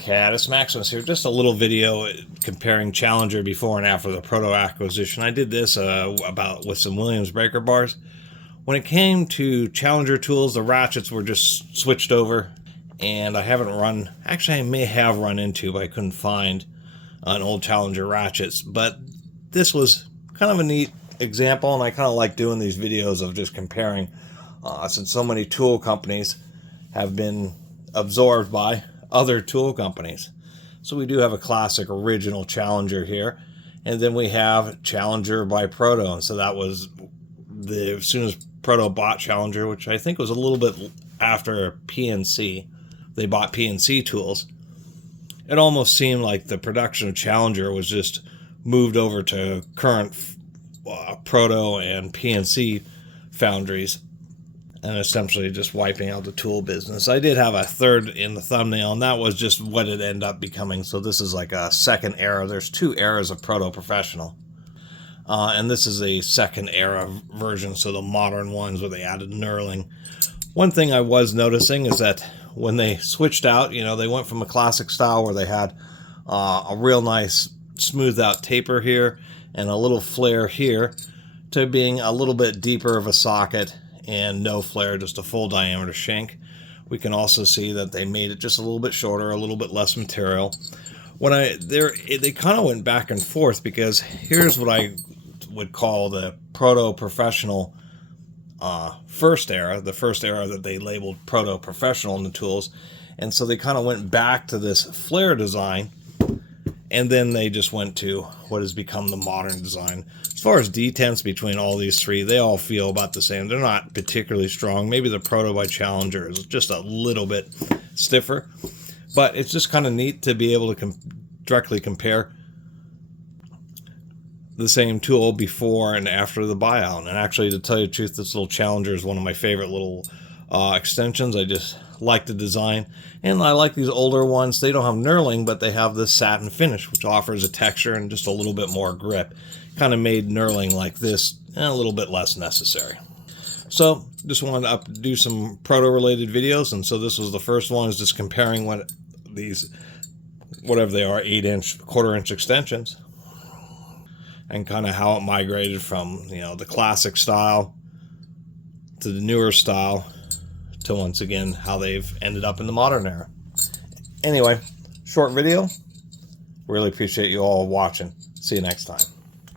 Catus, Maximus here. Just a little video comparing Challenger before and after the Proto acquisition. I did this with some Williams breaker bars. When it came to Challenger tools, the ratchets were just switched over, and I haven't run, actually I may have run into, but I couldn't find an old Challenger ratchets. But this was kind of a neat example, and I kind of like doing these videos of just comparing, since so many tool companies have been absorbed by other tool companies. So we do have a classic original Challenger here, and then we have Challenger by Proto. And so that was as soon as Proto bought Challenger, which I think was a little bit after PNC, they bought PNC tools. It almost seemed like the production of Challenger was just moved over to current Proto and PNC foundries, and essentially just wiping out the tool business. I did have a third in the thumbnail, and that was just what it ended up becoming. So this is like a second era. There's two eras of Proto Professional. And this is a second era version, so the modern ones where they added knurling. One thing I was noticing is that when they switched out, you know, they went from a classic style where they had a real nice smoothed out taper here and a little flare here, to being a little bit deeper of a socket and no flare, just a full diameter shank. We can also see that they made it just a little bit shorter, a little bit less material. They kind of went back and forth, because here's what I would call the Proto Professional first era, the first era that they labeled Proto Professional in the tools. And so they kind of went back to this flare design, and then they just went to what has become the modern design. As far as detents between all these three, they all feel about the same. They're not particularly strong. Maybe the Proto by Challenger is just a little bit stiffer, but it's just kind of neat to be able to directly compare the same tool before and after the buyout. And actually, to tell you the truth, this little Challenger is one of my favorite little extensions. I just like the design, and I like these older ones. They don't have knurling, but they have this satin finish, which offers a texture and just a little bit more grip. Kind of made knurling like this a little bit less necessary. So just wanted to do some Proto related videos, and so this was the first one, is just comparing what these, whatever they are, 8-inch, quarter-inch extensions, and kind of how it migrated from, you know, the classic style to the newer style to, once again, how they've ended up in the modern era. Anyway, short video. Really appreciate you all watching. See you next time.